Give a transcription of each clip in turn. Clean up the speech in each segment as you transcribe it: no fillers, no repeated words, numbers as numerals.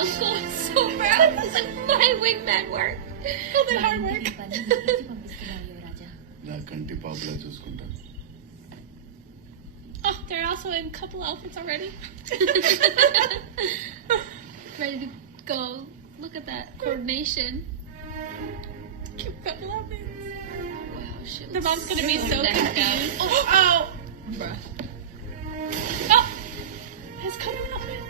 uncle is so proud. My wingman work. Oh, that hard work. నా కంటి పాపలా చూసుకుంటాను. Oh, they're also in couple outfits already. Ready to go. Look at that coordination. Cute couple outfits. Wow, she The looks mom's gonna be so decked out. confused. Oh, Bruh. oh, his couple outfit.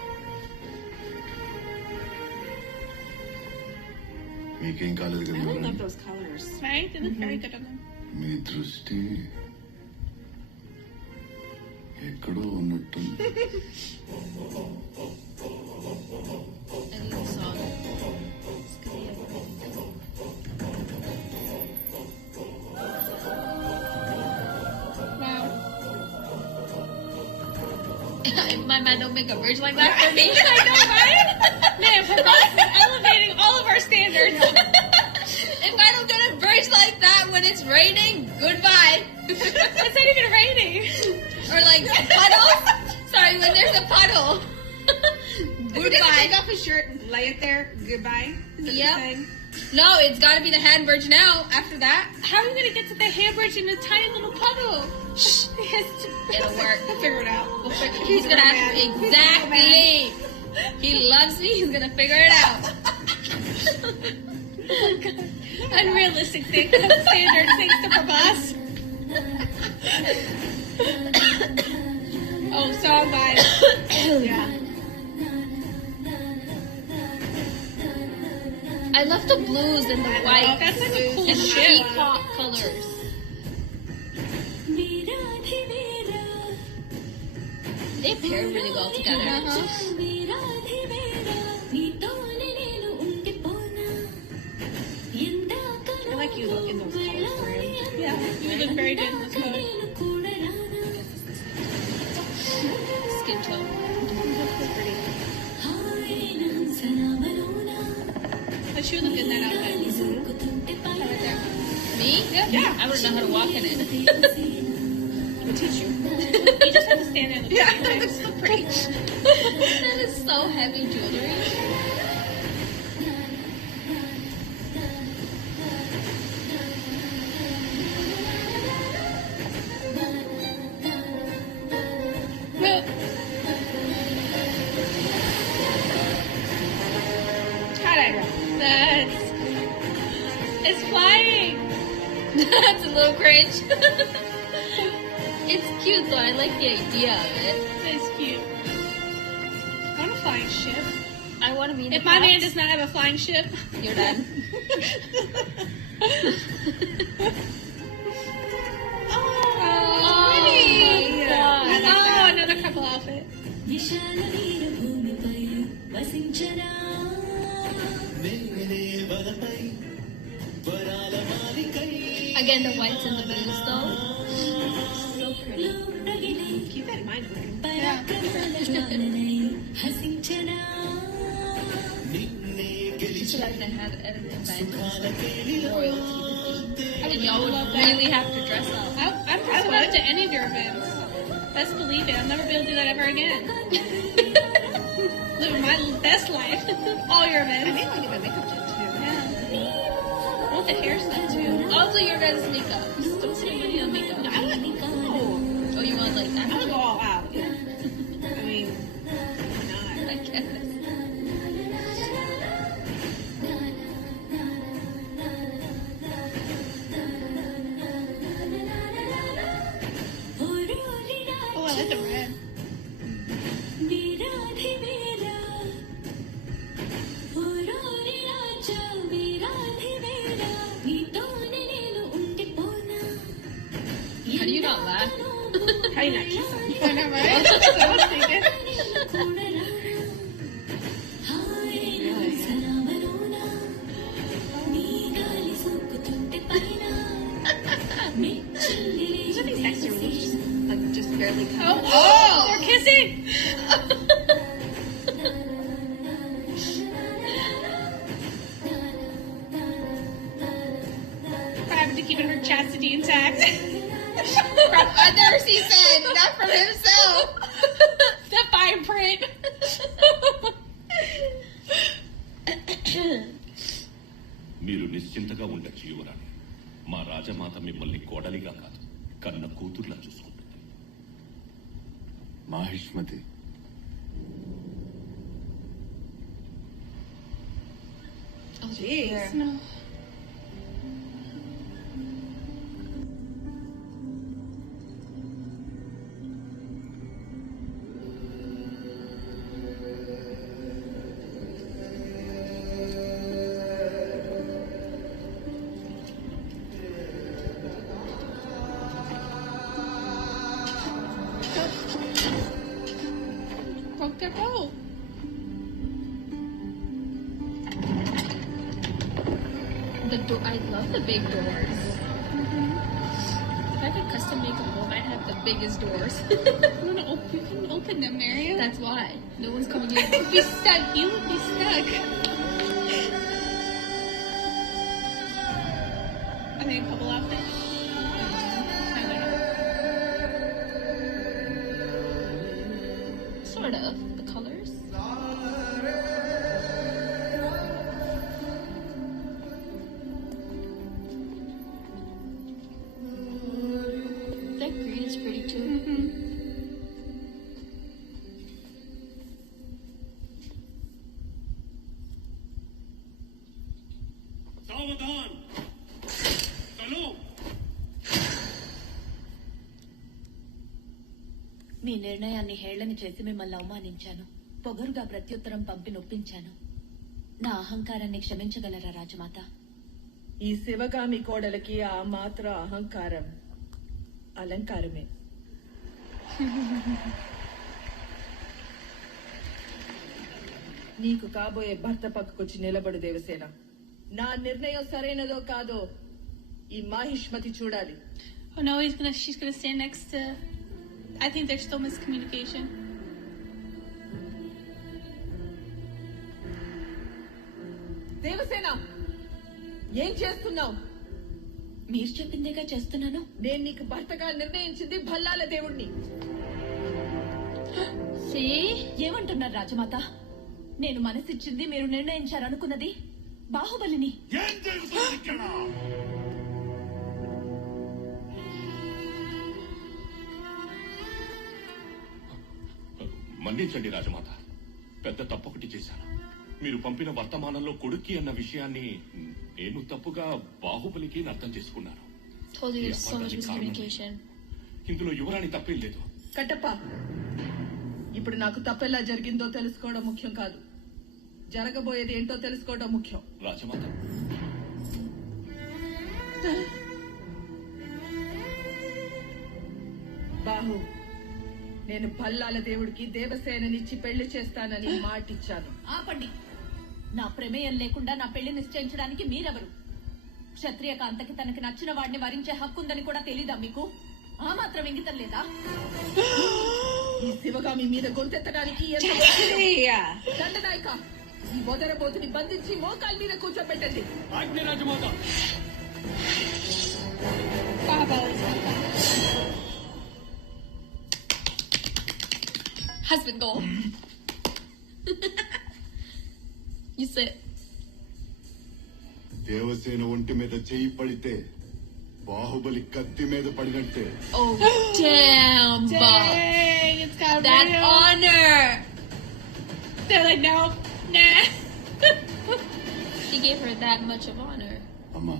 మీకేం కాలేదు కదా I love యువరాణి? those colors. Right? They look very good on them. మీ దృష్టి ఎక్కడో ఉన్నట్టుంది. I need a song. Wow. My man don't make a bridge like that for me. I know, right? Man, Prabhas is elevating all of our standards. If I don't get a bridge like that when it's raining, goodbye. It's not even raining. Or like puddles. Sorry, when there's a puddle. Goodbye. Take Goodbye. off his shirt and lay it there. Goodbye. Is that what Yep. you're saying? No, it's got to be the hand bridge now. After that, How are you gonna get to the hand bridge in a tiny little puddle? shh, it'll work. We'll figure it out. He's gonna have to exactly. He loves me. He's gonna figure it out. Unrealistic standards thanks to Prabhas. Oh, song vibes. Yeah. I love the blues and the white That's like a cool and shit. peacock colors. They pair really well together. I like you in those colors, Corinne. Yeah, you look very good in this color. Skin tone. But she would look good in that outfit. Right there. Me? Yeah. I wouldn't know how to walk in it. We'll teach you. You just have to stand there and look Yeah. at your Preach. That is so heavy jewelry. How'd I know? It's flying. That's a little cringe. It's cute though. I like the idea of it. It's cute. I want a flying ship. I want to be in If the my man clouds. does not have a flying ship, You're done. oh, pretty. my God. I like Oh, that. another couple outfit. Again, the whites and the blues though. So pretty. Keep that in mind, Corinne. Yeah. Should I have had edited by royalty? And y'all would love that. really have to dress up. I'm dressing up to any of your events. Best believe it. I'll never be able to do that ever again. Living my best life. All your I events. think I need my makeup done too. Yeah. I want the hairstyle too. Also, your guys' makeup. Just don't spend money on makeup. No, I want makeup. Oh, you want like that? I want to go all out. Yeah. I mean, why not? I guess. Oh, I like the red. How do you not laugh? How do you not kiss him? I know, right? That's what I was thinking. These are these extra moves, like just barely Oh, come. oh, they're kissing. For having to keep her chastity intact. From others, he said, not from himself. The fine print. మీరు నిశ్చింతగా ఉండొచ్చు యువరాణి. మా రాజమాత మిమ్మల్ని కోడలిగా కాదు, కన్న కూతుర్లా చూసుకుంటుంది. Mahishmati Oh, Jeez. No. Broke their boat. I love the big doors. If I could custom make a home, I'd have the biggest doors. You can open them, Mario. That's why. No one's coming in. You'd be stuck. You would be stuck. Are they a couple outfit? Sort of. The colors. That green is pretty too. సావధాన్! చలో! మీ నిర్ణయాన్ని హేళన చేసి మిమ్మల్ని అవమానించాను. పొగరుగా ప్రత్యుత్తరం పంపి నొప్పించాను. నా అహంకారాన్ని క్షమించగలరా రాజమాత? ఈ శివగామి కోడలకి ఆ మాత్ర అహంకారం అలంకారమే. నీకు కాబోయే భర్త పక్కకొచ్చి నిలబడు దేవసేన. నా నిర్ణయం సరైనదో కాదో ఈ మాహిష్మతి చూడాలి. Oh no, she's gonna stand next to. I think there's still miscommunication. Devasena, ఏం చేస్తున్నావు? మీరు చెప్పిందేగా చేస్తున్నాను. నేను నీకు భర్తగా నిర్ణయించింది భల్లాల దేవుణ్ణి. ఏమంటున్నారు రాజమాత? నేను మనసిచ్చింది, మీరు నిర్ణయించారనుకున్నది బాహుబలిని. ఏం జరుగుతుంది ఇక్కడ? మన్నించండి రాజమాత, పెద్ద తప్పొకటి చేశాను. మీరు పంపిన వర్తమానంలో కొడుక్కి అన్న విషయాన్ని నేను తప్పుగా బాహుబలికి అర్థం చేసుకున్నాను. Told you there's so much miscommunication. ఇందులో యువరాణి తప్పేం లేదు. కట్టప్ప, ఇప్పుడు నాకు తప్పెలా జరిగిందో తెలుసుకోవడం ముఖ్యం కాదు, జరగబోయేది ఏంటో తెలుసుకోవడం ముఖ్యం. రాజమాత, బాహు, నేను భల్లాల దేవుడికి దేవసేననిచ్చి పెళ్లి చేస్తానని మాటిచ్చాను. ఆపండి. నా ప్రమేయం లేకుండా నా పెళ్లి నిశ్చయించడానికి మీరెవరు? క్షత్రియ కాంతకి తనకి నచ్చిన వాడిని వరించే హక్కుందని కూడా తెలీదా మీకు? ఆ మాత్రం ఇంగితం లేదా? ఈ శివగామి మీద గొంతెత్తడానికి దండనాయక, ఈ వదరబోతుని బంధించి మోకాల మీద కూర్చోబెట్టండి. ఆజ్ఞ రాజమాత. Husband, go. You sit. Devasena ఒంటి మీద చెయ్యి పడితే బాహుబలి కత్తి మీద పడినట్టే. Oh, damn, Bob. Dang, it's got That real. honor. They're like, no, nah. She gave her that much of honor. అమ్మా,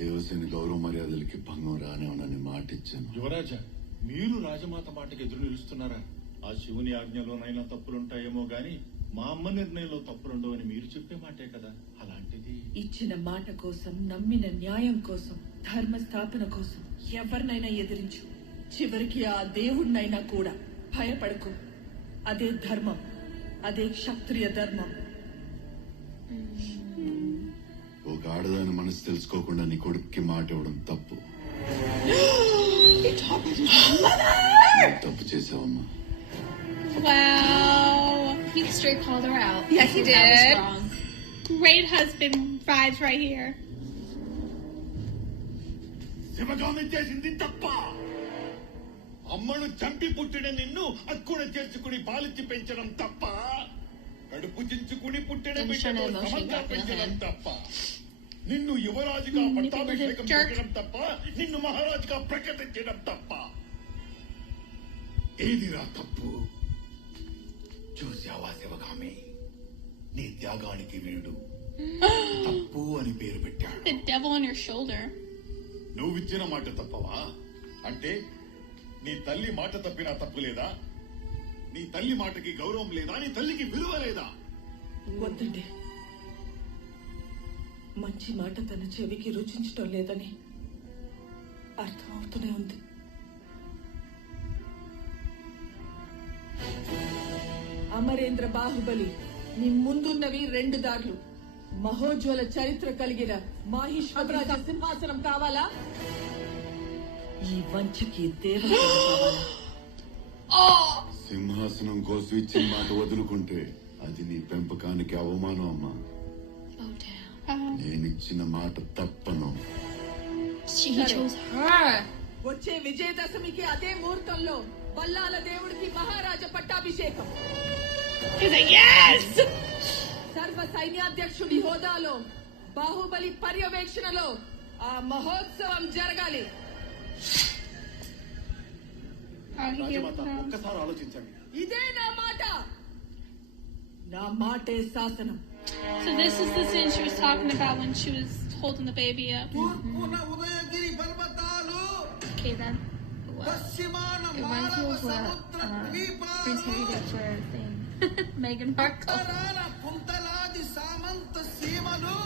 దేవసేన గౌరవ మర్యాదలకి భంగం రానివ్వనని మాటిచ్చాను. యువరాజా, మీరు రాజమాత మాటకి ఎదురు నిలుస్తున్నారా? ఆ శివుని ఆజ్ఞలోనైనా తప్పులుంటాయేమో గాని మా అమ్మ నిర్ణయంలో తప్పులుండవు అని మీరు చెప్పే మాటే కదా. అలాంటిది ఇచ్చిన మాట కోసం, నమ్మిన న్యాయం కోసం, ధర్మ స్థాపన కోసం ఎవరినైనా ఎదిరించు. చివరికి ఆ దేవుణ్ణైనా కూడా. భయపడకు. అదే ధర్మం, అదే క్షత్రియ ధర్మం. ఒక ఆడదాని మనసు తెలుసుకోకుండా నీ కొడుక్కి మాట ఇవ్వడం తప్పు. తప్పు చేసావమ్మా. Wow. He straight called her out. Yes, he That was did. wrong. Great husband vibes right here. Sivagami చేసింది తప్ప. అమ్మను చంపి పుట్టిన నిన్ను అక్కున చేర్చుకుని పాలిచ్చి పెంచడం తప్ప. కడుపు చించుకుని పుట్టిన I'm just trying to బిడ్డతో emotionally సమంతా blackmail పెంచడం him. తప్ప నిన్ను యువరాజుగా పట్టాభిషేకం jerk. చేయడం తప్ప నిన్ను మహారాజుగా ప్రకటించడం తప్ప ఏదిరా తప్పు చూసావా శివగామి నీ త్యాగానికి వీడు తప్పు అని పేరు పెట్టాడు The devil on your shoulder. నువ్విచ్చిన మాట తప్పవా అంటే నీ తల్లి మాట తప్పినా తప్పు లేదా నీ తల్లి మాటకి గౌరవం లేదా నీ తల్లికి విలువ లేదా వద్దండి. మంచి మాట తన చెవికి రుచించటం లేదని అర్థం అవుతూనే ఉంది. అమరేంద్ర బాహుబలి, నీ ముందున్నవి 2 దారులు. మహోజ్వల చరిత్ర కలిగిన మాహిష్మరాజ సింహాసనం కావాలా, ఈ వంచకి దేవత కావాలా? సింహాసనం కోసం ఇచ్చిన మాట వదులుకుంటే అది నీ పెంపకానికి అవమానం అమ్మా Oh damn. నేనిచ్చిన మాట తప్పను He chose her. వచ్చే విజయదశమికి అదే ముహూర్తంలో బల్లాల దేవుడికి మహారాజ పట్టాభిషేకం. He's like, yes! సర్వ సైన్యాధ్యక్షుడి హోదాలో బాహుబలి పర్యవేక్షణలో ఆ మహోత్సవం జరగాలి. Oh, he gave them. ఒక్కసారి ఆలోచించండి. ఇదే నా మాట, నా మాటే శాసనం. So this is the scene she was talking about when she was holding the baby up. Udayagiri పర్వతాలు Okay then. Wow. పశ్చిమాన It reminds me మానవ of what సముద్ర Prince Harry did for thing. Meghan Markle. ఉత్తరాన కుంతలాది సామంత సీమలు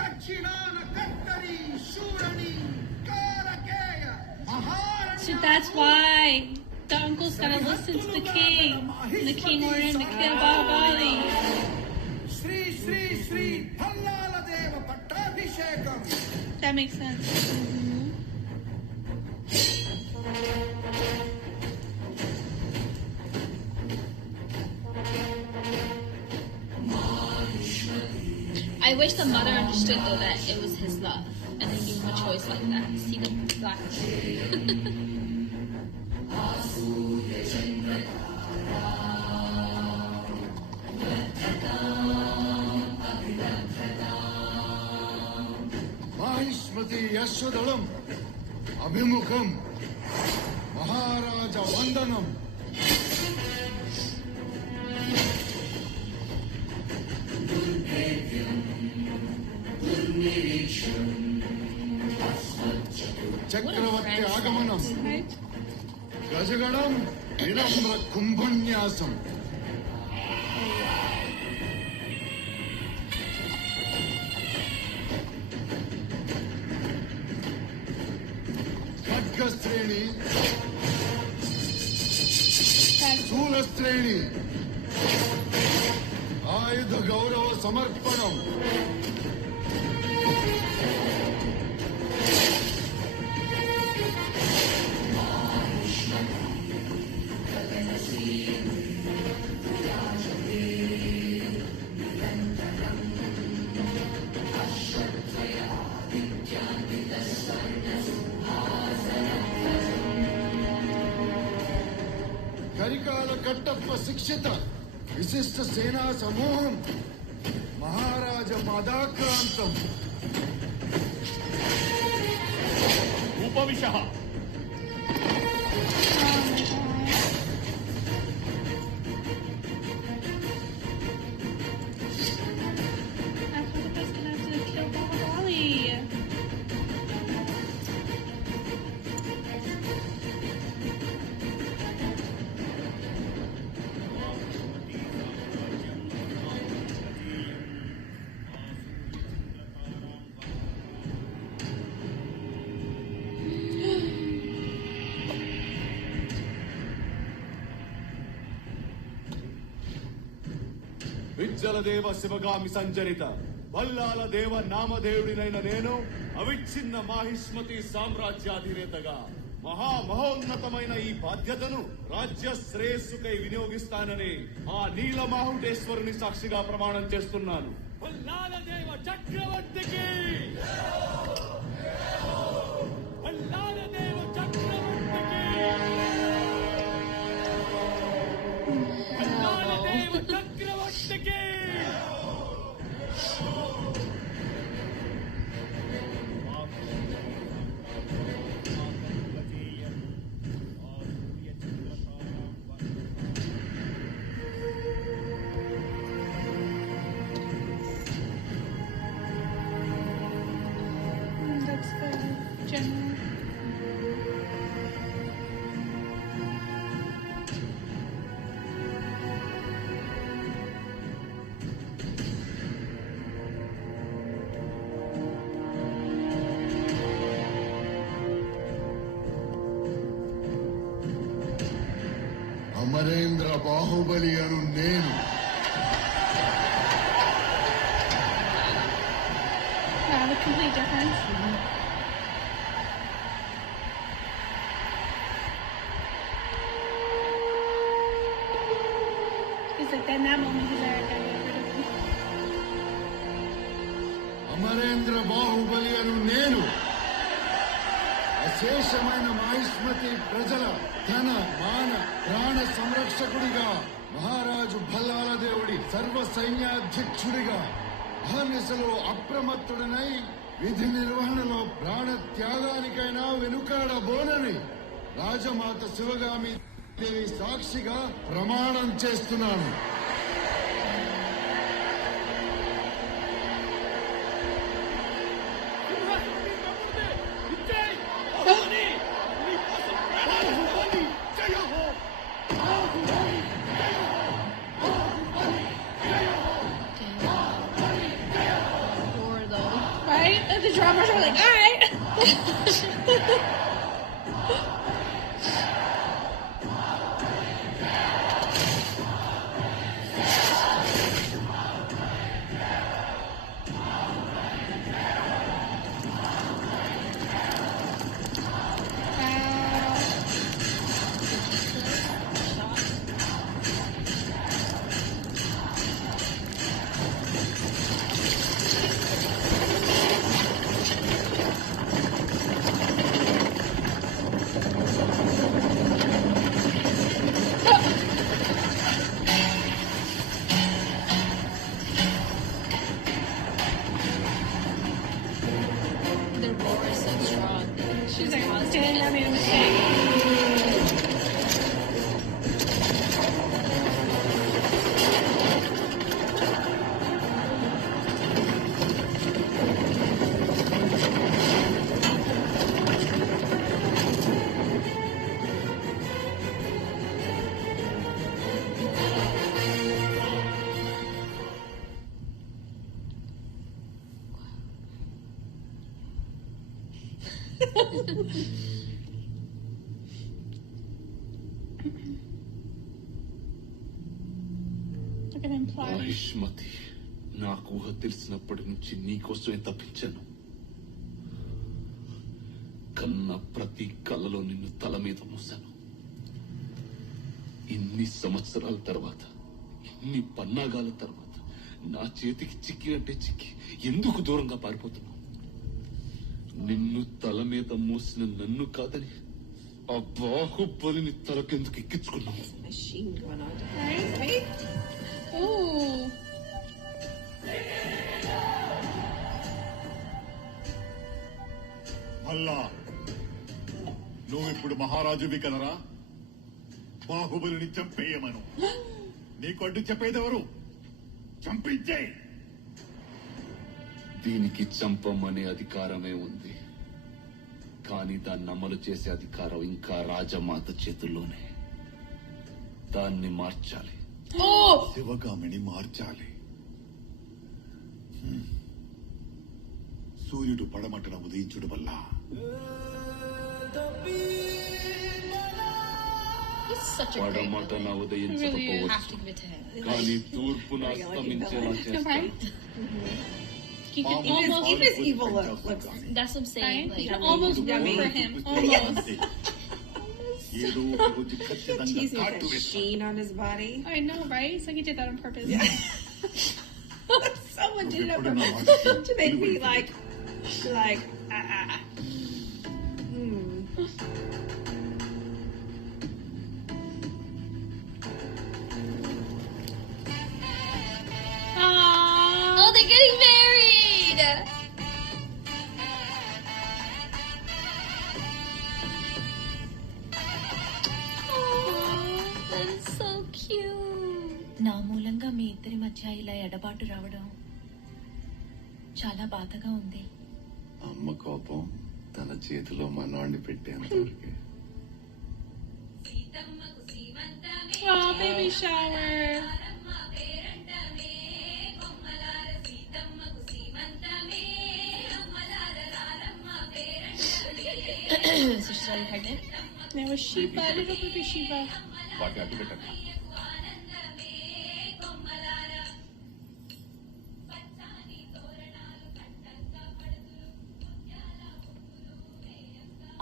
దక్షిణాన కట్టరి శూరణి కారకేయ So that's why the uncle's gotta listen to the king. And the king ordered him to kill Bahubali. Shri శ్రీ శ్రీ భల్లాల దేవ పట్టాభిషేకం. That makes sense. I wish the mother understood though that it was his love, and then gave him a choice like that. See the black. Mahishmati యశ్వదళం అభిముఖం మహారాజ వందనం చక్రవర్తి ఆగమనం గజగణం వినమ్ర కుంభన్యాసం ఖడ్గశ్రేణి శూలశ్రేణి ఆయుధ గౌరవ సమర్పణం కరికాల కట్టప్ప శిక్షిత విశిష్ట సేనా సమూహం మహారాజ పదాక్రాంతం ఉపవిశ That's what the best gonna have to kill Bahubali. విజ్జల దేవ శివగామి సంచరిత వల్లాల దేవ నామదేవుడినైన నేను అవిచ్ఛిన్న మాహిష్మతి సామ్రాజ్యాధినేతగా మహోన్నతమైన ఈ బాధ్యతను రాజ్య శ్రేయస్సుకై వినియోగిస్తానని ఆ నీలమాహుటేశ్వరుని సాక్షిగా ప్రమాణం చేస్తున్నాను. వల్లాల దేవ చక్రవర్తికి వల్లాల దేవ చక్రవర్తికి వల్లాల దేవ చక్రవర్తికి general. అమరేంద్ర బాహుబలి అను నేను Wow, the complete difference. He's like, then that moment he's like, I got rid of him. Amarendra బాహుబలి అను నేను అశేషమైన మాహిష్మతి ప్రజల ధన మాన ప్రాణ సంరక్షకుడిగా మహారాజు భల్లాల దేవుడి సర్వ సైన్యాధ్యక్షుడిగా అహర్నిశలో అప్రమత్తుడనై విధి నిర్వహణలో ప్రాణ త్యాగానికైనా వెనుకాడబోనని రాజమాత శివగామి దేవి సాక్షిగా ప్రమాణం చేస్తున్నాను. Poor though. Right? And the drummers are like, all right. The roar is so strong. She's like, dang, I made a mistake. Look at him play. Mahishmati నాకు ఊహ తెలిసినప్పటి నుంచి నీకోసమే తప్పించాను. కన్న ప్రతి కలలో నిన్ను తల మీద మూసాను. ఇన్ని సంవత్సరాల తర్వాత, ఇన్ని పన్నాగాల తర్వాత నా చేతికి చిక్కినట్టే చిక్కి ఎందుకు దూరంగా పారిపోతున్నావు? నిన్ను తల మీద మూసిన నన్ను కాదని ఆ బాహుబలిని తలకెందుకు ఎక్కించుకున్నావు? Machine going on. Right? Ooh. అల్లా నువ్విప్పుడు మహారాజువి కదరా, బాహుబలిని చంపేయమను. నీకు అడ్డు చెప్పేదెవరు? చంపించే. దీనికి చంపమనే అధికారమే ఉంది, కానీ దాన్ని అమలు చేసే అధికారం ఇంకా రాజమాత చేతుల్లోనే. దాన్ని మార్చాలి. Oh! శివగామిని మార్చాలి. సూర్యుడు పడమటన ఉదయించుడు వల్ల He's such a great పడమటన villain. Have ఉదయించకపోవచ్చు, to give it to him. కానీ తూర్పున అస్తమించేలా చేస్తాను. Right? He can Mom, almost, Even his evil looks. That's what I'm saying. right? He Like, can almost work for him. Almost. ఏదో ఒక రోజు ఖచ్చితంగా He's got కాటు a వేస్తాడు. sheen on his body. I know, right? It's like he did that on purpose. Someone did it on ఎప్పుడు నా purpose మాటకి to make me విలువ like, Aww. oh, they're getting married. Oh, that's so cute. నా మూలంగా మీ ఇద్దరి మధ్య ఇలా ఎడబాటు రావడం చాలా బాధగా ఉంది. అమ్మ కోపం తన చేతిలో మనవాణ్ణి పెట్టేంతవరకే. Oh, baby shower. So she's already pregnant? There was Sheba, little baby Sheba. వాటి అడ్డు పెట్టండి.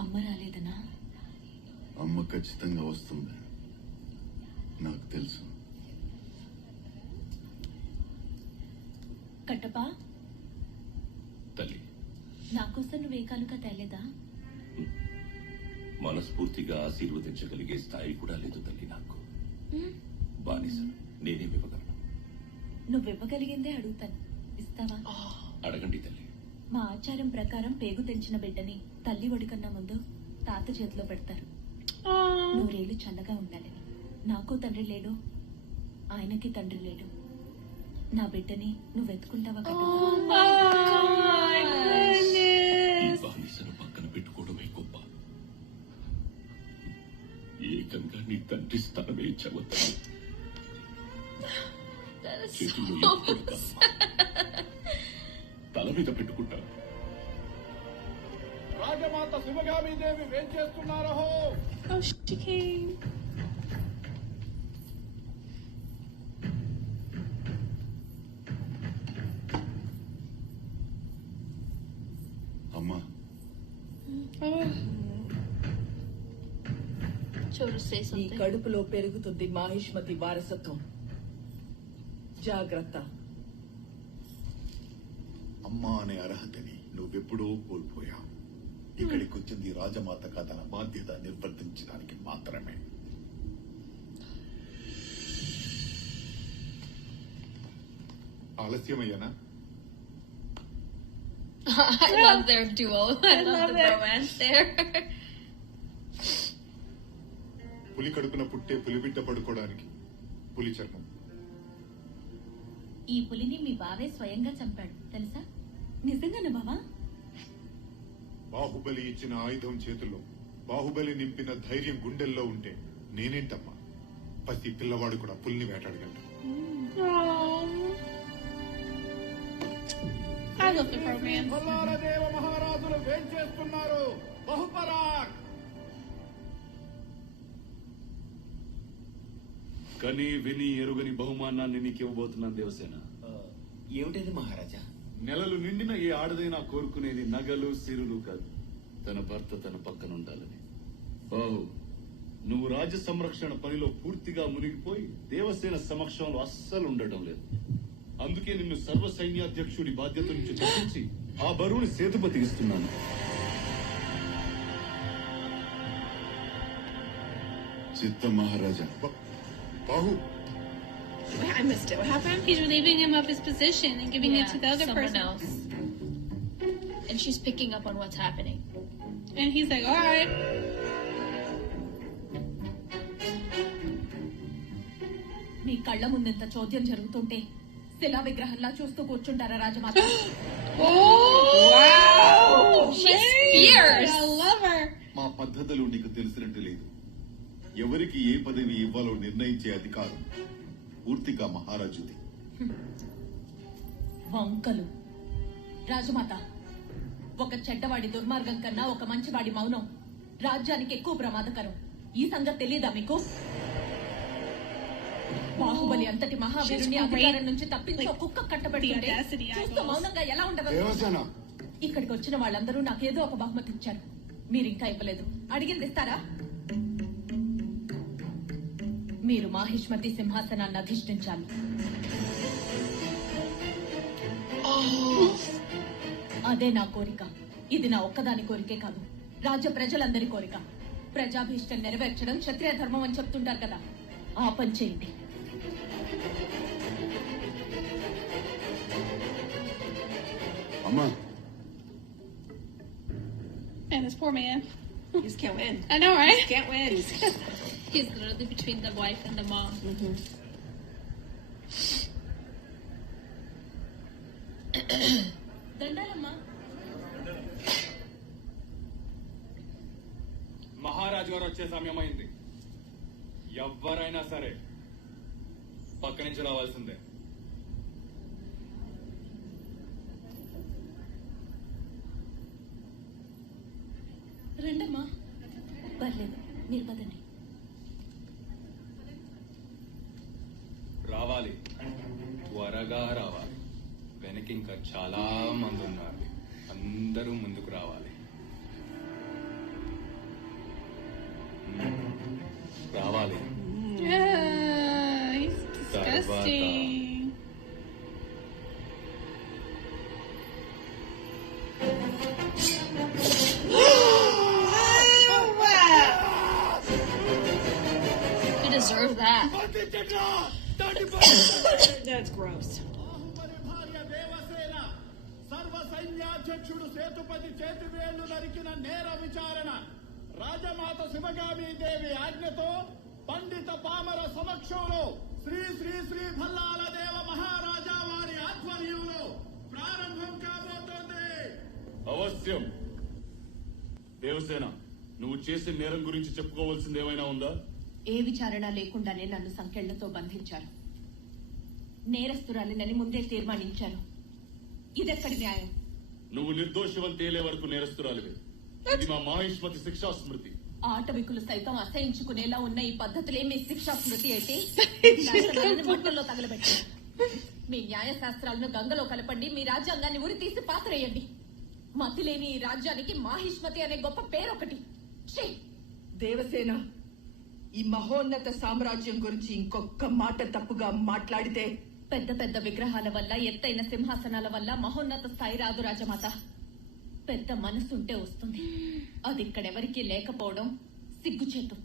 అమ్మ రాలేదనా? అమ్మ ఖచ్చితంగా వస్తుంది, నాకు తెలుసు. కట్టపా, తల్లి, నా కోసం నువ్వే కానుక తేలేదా? మనస్ఫూర్తిగా ఆశీర్వదించగలిగే స్థాయి కూడా లేదు తల్లి నాకు. బానిస నేనేమివ్వగలను? నువ్వివ్వగలిగిందే అడుగుతాను, ఇస్తావా? అడగండి తల్లి. మా ఆచారం ప్రకారం పేగు తెంచిన బిడ్డని తల్లి ఒడి కన్నా ముందు తాత చేతిలో పెడతారు. నూరేళ్లు చల్లగా ఉండాలని. నాకు తండ్రి లేడు, ఆయనకి తండ్రి లేడు. నా బిడ్డని నువ్వెత్తుకుంటావా? Oh my ఈ goodness. బానిసను పక్కన పెట్టుకోవడమే గొప్ప. ఏకంగా నీ తండ్రి స్థానమే ఇచ్చావు తల్లి. That is చేతుల్లో so ఎప్పుడు కాదు. తల మీద పెట్టుకుంటాను. రాజమాత శివగామి దేవి ఏం చేస్తున్నారో? Oh, she came. అమ్మా, Oh. Chodu say ఈ something. కడుపులో పెరుగుతుంది మాహిష్మతి వారసత్వం. జాగ్రత్త. అమ్మా అనే అర్హతని నువ్వెప్పుడో కోల్పోయావు. ఇక్కడికి వచ్చింది రాజమాతగా తన బాధ్యత నిర్వర్తించడానికి మాత్రమే. ఆలస్యమయ్యానా? I love their duo. I love love the it. romance there. పులి కడుపున పుట్టే పులిబిడ్డ పడుకోవడానికి పులి చర్మం. ఈ పులిని మీ బావే స్వయంగా చంపాడు, తెలుసా? నిజంగానా బావా? బాహుబలి ఇచ్చిన ఆయుధం చేతుల్లో, బాహుబలి నింపిన ధైర్యం గుండెల్లో ఉంటే నేనేంటమ్మా? ప్రతి పిల్లవాడు కూడా పులిని వేటాడగలడు. Oh. I love the romance. భల్లాల దేవ మహారాజులు ఏం చేస్తున్నారు? బహుపరాక్. కని విని ఎరుగని బహుమానాన్ని నీకు ఇవ్వబోతున్నాను దేవసేన. ఏమిటది మహారాజా? నెలలు నిండిన ఏ ఆడదైనా కోరుకునేది నగలు సిరులు కాదు, తన భర్త తన పక్కన ఉండాలని. బాహు, నువ్వు రాజ్య సంరక్షణ పనిలో పూర్తిగా మునిగిపోయి దేవసేన సమక్షంలో అస్సలు ఉండటం లేదు. అందుకే నిన్ను సర్వ సైన్యాధ్యక్షుడి బాధ్యత నుంచి తప్పించి ఆ బరువుని సేతుపతికి ఇస్తున్నాను. చిత్త మహారాజా. బాహు, I missed it. What happened? He's relieving him of his position and giving it to the other someone person. else. And she's picking up on what's happening. And he's like, all right. మీ కళ్ళ ముందెంత చోద్యం జరుగుతుంటే శిలా విగ్రహంలా చూస్తూ కూర్చుంటారా రాజమాత? Oh, wow. She's Hey, fierce. I love her. మా పద్ధతులు నీకు తెలిసినట్టు లేదు. ఎవరికి ఏ పదవి ఇవ్వాలో నిర్ణయించే అధికారం పూర్తిగా మహారాజుది. వంకలు. రాజమాత, ఒక చెడ్డవాడి దుర్మార్గం కన్నా ఒక మంచివాడి మౌనం రాజ్యానికి ఎక్కువ ప్రమాదకరం. ఈ సంగతి తెలీదా మీకు? బాహుబలి అంతటి మహావీరుని అధికారం నుంచి తప్పించి ఒక కుక్క కట్టబెడుతుంటే చూస్తూ మౌనంగా ఎలా ఉండగలరు? దేవసేన, ఇక్కడికి వచ్చిన వాళ్ళందరూ నాకేదో ఒక బహుమతి ఇచ్చారు, మీరు ఇంకా ఇవ్వలేదు. అడిగింది ఇస్తారా? మీరు మాహిష్మతి సింహాసనాన్ని అధిష్ఠించాలి. అదే నా కోరిక. ఇది నా ఒక్కదాని కోరికే కాదు, రాజ్య ప్రజలందరి కోరిక. ప్రజాభీష్టం నెరవేర్చడం క్షత్రియ ధర్మం అని చెప్తుంటారు కదా, ఆ పని చేయండి. అమ్మా, And this poor man. You just can't win. I know, right? You can't win. He's literally between the wife and the mom. దండాలమ్మా. రాజుగారు వచ్చే సమయం అయింది. ఎవరైనా సరే పక్క నుంచి రావాల్సిందే. రండమ్మా. పర్లేదు, మీరు పదండి. రావాలి, త్వరగా రావాలి. వెనక్కి ఇంకా చాలా మంది ఉన్నారు. అందరూ ముందుకు రావాలి. రావాలి. He's disgusting. You deserve that. That's gross. Baahubali భార్య దేవసేన సర్వ సైన్యాధ్యక్షుడు సేతుపతి చేతివేళ్లు నరికిన నేర విచారణ రాజమాత శివగామి దేవి ఆజ్ఞతో పండిత పామర సమక్షంలో శ్రీ శ్రీ శ్రీ భల్లాల దేవ మహారాజా వారి ఆధ్వర్యంలో ప్రారంభం కాబోతోంది. అవశ్యం. దేవసేన, నువ్వు చేసిన నేరం గురించి చెప్పుకోవాల్సింది ఏమైనా ఉందా? ఏ విచారణ లేకుండానే నన్ను సంకెళ్లతో బంధించారు. నేరస్తురాలినని ముందే తీర్మానించారు. ఇదెక్కడి న్యాయం? నువ్వు నిర్దోషివని తేలే వరకు నేరస్తురాలివే. ఇది మా మహిష్మతి శిక్షా స్మృతి. ఆటవికులు సైతం అసహించుకునేలా ఉన్న ఈ పద్ధతులే మీ శిక్షా స్మృతి అయితే మంటల్లో తగలబెట్టారు. మీ న్యాయశాస్త్రాలను గంగలో కలపండి. మీ రాజ్యాంగాన్ని ఉరి తీసి పాతరేయండి. మతి లేని ఈ రాజ్యానికి మాహిష్మతి అనే గొప్ప పేరొకటి. ఛీ! దేవసేన, ఈ మహోన్నత సామ్రాజ్యం గురించి ఇంకొక మాట తప్పుగా మాట్లాడితే పెద్ద పెద్ద విగ్రహాల వల్ల, ఎత్తైన సింహాసనాల వల్ల మహోన్నత స్థాయి రాదు రాజమాత. పెద్ద మనసుంటే వస్తుంది. అది ఇక్కడెవరికీ లేకపోవడం సిగ్గుచేటు.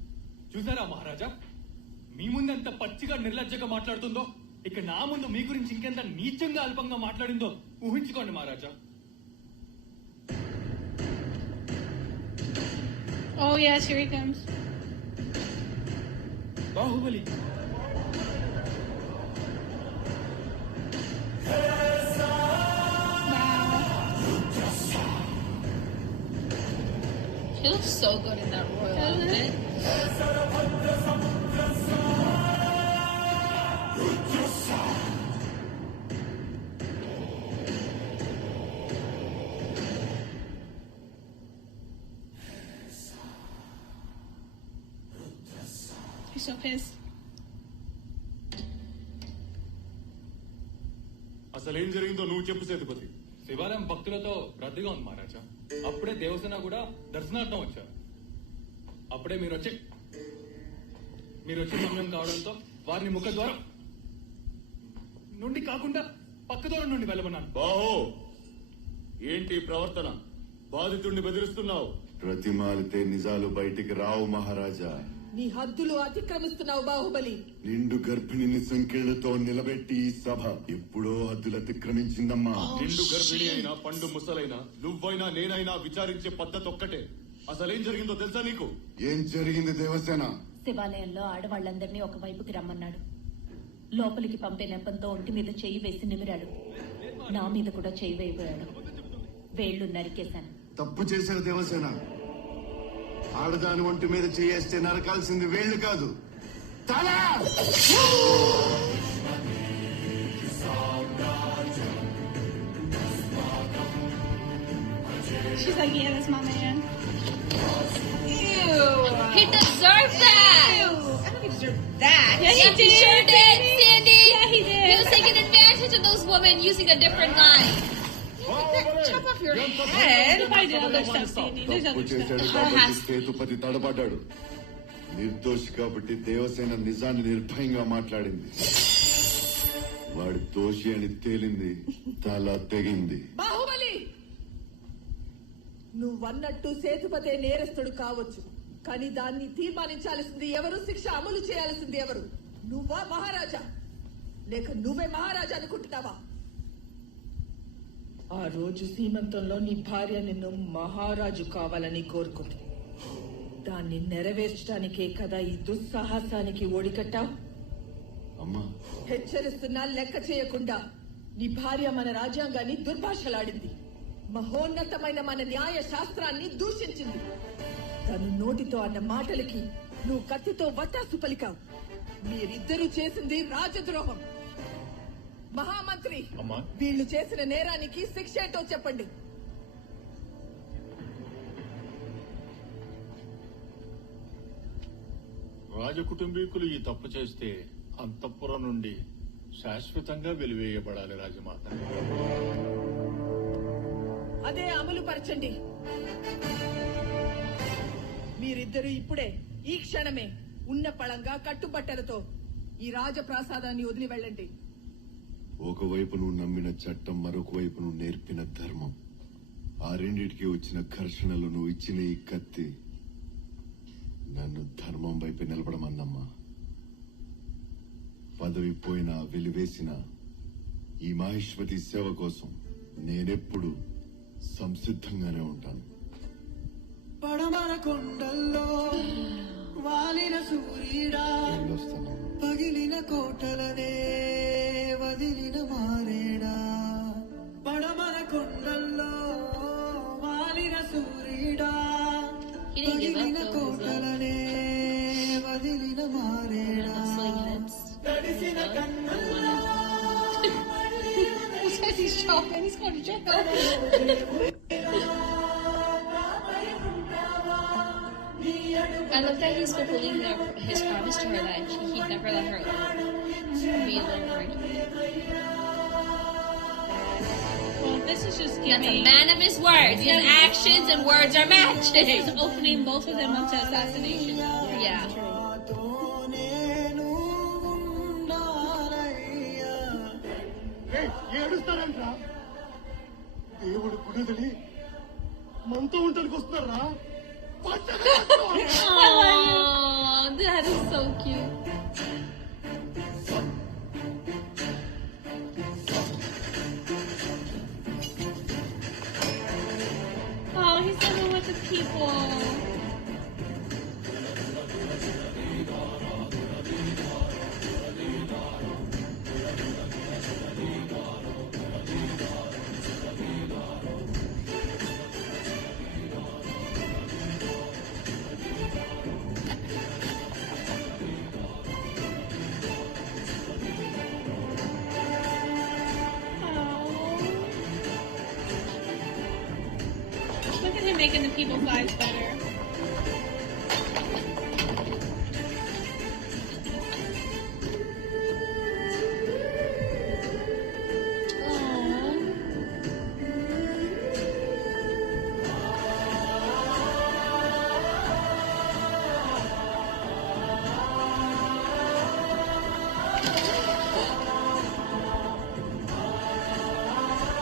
చూసారా మహారాజా, మీ ముందు ఎంత పచ్చిగా నిర్లజ్జగా మాట్లాడుతుందో, ఇక నా ముందు మీ గురించి ఇంకెంత నీచంగా అల్పంగా మాట్లాడిందో ఊహించుకోండి మహారాజా. Oh yes, here he comes. Baahubali. He looks so good in that royal outfit. He's so pissed. అసలేం జరిగిందో నువ్వు చెప్పు సేతుపతి. శివాలయం భక్తులతో రద్దీగా ఉంది మహారాజా. అప్పుడే దేవసేన కూడా దర్శనార్థం వచ్చారు. అప్పుడే మీరు వచ్చే సమయం కావడంతో వారిని ముఖద్వారం నుండి కాకుండా పక్క దూరం నుండి వెళ్ళమన్నాను. బాహో, ఏంటి ప్రవర్తన? బాధితుడిని బెదిరిస్తున్నావు. ప్రతిమాలితే నిజాలు బయటికి రావు మహారాజా. నీ హద్దులు అతిక్రమిస్తున్నావు బాహుబలి. నిండు గర్భిణిని సంఖ్యలతో నిలబెట్టి ఈ సభ ఎప్పుడో హద్దులు అతిక్రమించిందమ్మా. నిండు గర్భిణి అయినా పండు ముసలైనా నువ్వైనా నేనైనా విచారించే పద్ధతి ఒక్కటే. అసలేం జరిగిందో తెలుసా నీకు? ఏం జరిగింది దేవసేన? శివాలయంలో ఆడవాళ్లందరినీ ఒకవైపుకి రమ్మన్నాడు. లోపలికి పంపే నెపంతో ఒంటి మీద చెయ్యి వేసి నిమిరాడు. నా మీద కూడా చెయ్యి వేయబోయాడు. వేళ్లు నరికేశాను. తప్పు చేశారు దేవసేన. ఆడదాని ఒంటి మీద చేయేస్తే నరకాల్సింది వేళ్లు కాదు, తల. She's like, yeah, that's my man. Ew. He deserved that. Ew. I don't deserve that. Yeah, he Yes, did. he sure did, Sandy. Yeah, he did. He was taking advantage of those women using a different line. Chop off your head. If I did other stuff, Sandy, there's తప్పు other చేశాడు stuff. కాబట్టి సేతుపతి తడబడ్డాడు. నిర్దోషి కాబట్టి దేవసేన నిజాన్ని నిర్భయంగా మాట్లాడింది. వాడు దోషి అని తేలింది, తల తెగింది. బాహుబలి, నువ్వన్నట్టు సేతుపతే నేరస్తుడు కావచ్చు, కానీ దాన్ని తీర్మానించాల్సింది ఎవరు? శిక్ష అమలు చేయాల్సింది ఎవరు? నువ్వా మహారాజా, లేక నువ్వే మహారాజా అనుకుంటున్నావా? ఆ రోజు సీమంతంలో నీ భార్య నిన్ను మహారాజు కావాలని కోరుకుంది. దాన్ని నెరవేర్చడానికే కదా ఈ దుస్సాహసానికి ఓడికట్టావు. అమ్మా, హెచ్చరిస్తున్నా లెక్క చేయకుండా నీ భార్య మన రాజ్యాంగాన్ని దుర్భాషలాడింది. మహోన్నతమైన మన న్యాయ శాస్త్రాన్ని దూషించింది. తను నోటితో అన్న మాటలకి నువ్వు కత్తితో వత్తాసు పలికావు. మీరిద్దరూ చేసింది రాజద్రోహం. మహామంత్రి, అమ్మా. వీళ్ళు చేసిన నేరానికి శిక్ష ఏంటో చెప్పండి. రాజకుటుంబీకులు ఈ తప్పు చేస్తే అంతఃపురం నుండి శాశ్వతంగా వెలివేయబడాలి రాజమాత. అదే అమలు పరచండి. మీరిద్దరూ ఇప్పుడే ఈ క్షణమే ఉన్న పళంగా కట్టుబట్టలతో ఈ రాజప్రాసాదాన్ని వదిలి వెళ్ళండి. ఒకవైపు నువ్వు నమ్మిన చట్టం, మరొక వైపు నువ్వు నేర్పిన ధర్మం, ఆ రెండిటికి వచ్చిన ఘర్షణలు నువ్వు ఇచ్చిన ఈ కత్తి నన్ను ధర్మం వైపు నిలబడమన్నమ్మా. పదవి పోయినా వెలివేసిన ఈ మహేశ్వతి సేవ కోసం నేనెప్పుడు సంసిద్ధంగానే ఉంటాను. పడమర కొండల్లో వాలిన సూర్యుడా, పగిలిన కోటలనే వదిలిన మారేడా. పడమర కొండల్లో వాలిన సూర్యుడా, పగిలిన కోటలనే వదిలిన మారేడా. తడిసిన కన్నుల్లో He's shopping. He's going to check out. I love that he's fulfilling his promise to her that he'd never let her be alone for Well, this is just That's a giving. man of his words. His actions and words are This matching. is opening both of them up to assassination. Yeah. ఏడుస్తారంట్రా? దేవుడు గుడిదని మనతో ఉండడానికి వస్తున్నారా? Oh, that is so cute. Oh, he's living with the people. Look at him making the people's lives better.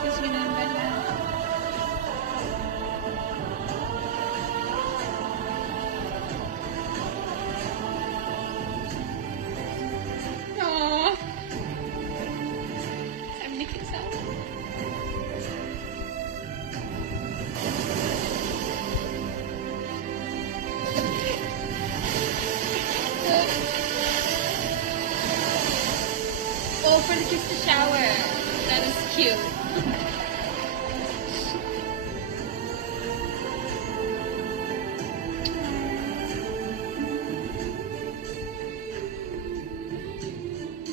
He's gonna invent now. Aww. Time to kiss out. Oh, for the kiss to shower. That is cute.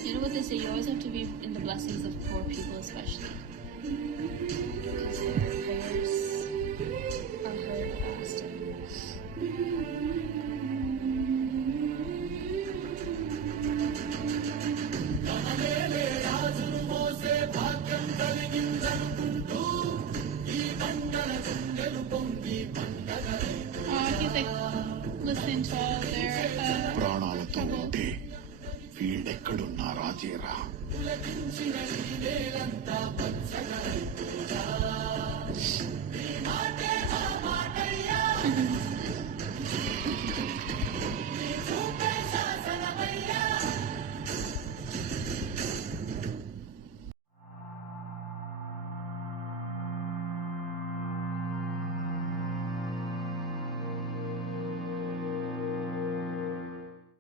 You know what they say? You always have to be in the blessings of poor people, especially. Because their prayers are heard faster. Oh, he's like listening to all their ప్రాణాలతో ఉంటే వీడెక్కడున్నా రాజేరా.